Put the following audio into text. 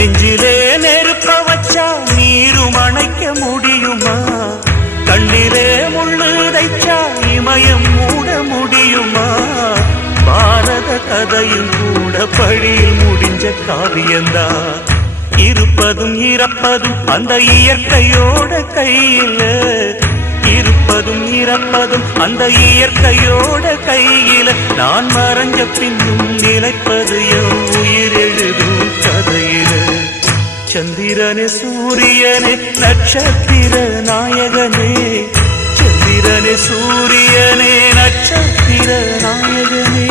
நெஞ்சிலே நெருப்ப வச்சா நீரும் அணைக்க முடியுமா? கண்ணிலே முள்ளு தைச்சா இமயம் மூட முடியுமா? பாரத கதையும் கூட பழியில் முடிஞ்ச காவியந்தான். இருப்பதும் இறப்பதும் அந்த இயற்கையோட கையில, இருப்பதும் இறப்பதும் அந்த இயற்கையோட கையில. நான் மறைஞ்ச பின்னும் நிலைப்பது என் உயிர் எழுதும் கதையில. சந்திரனே சூரியனே நட்சத்திர நாயகனே, சந்திரனே சூரியனே நட்சத்திர நாயகனே.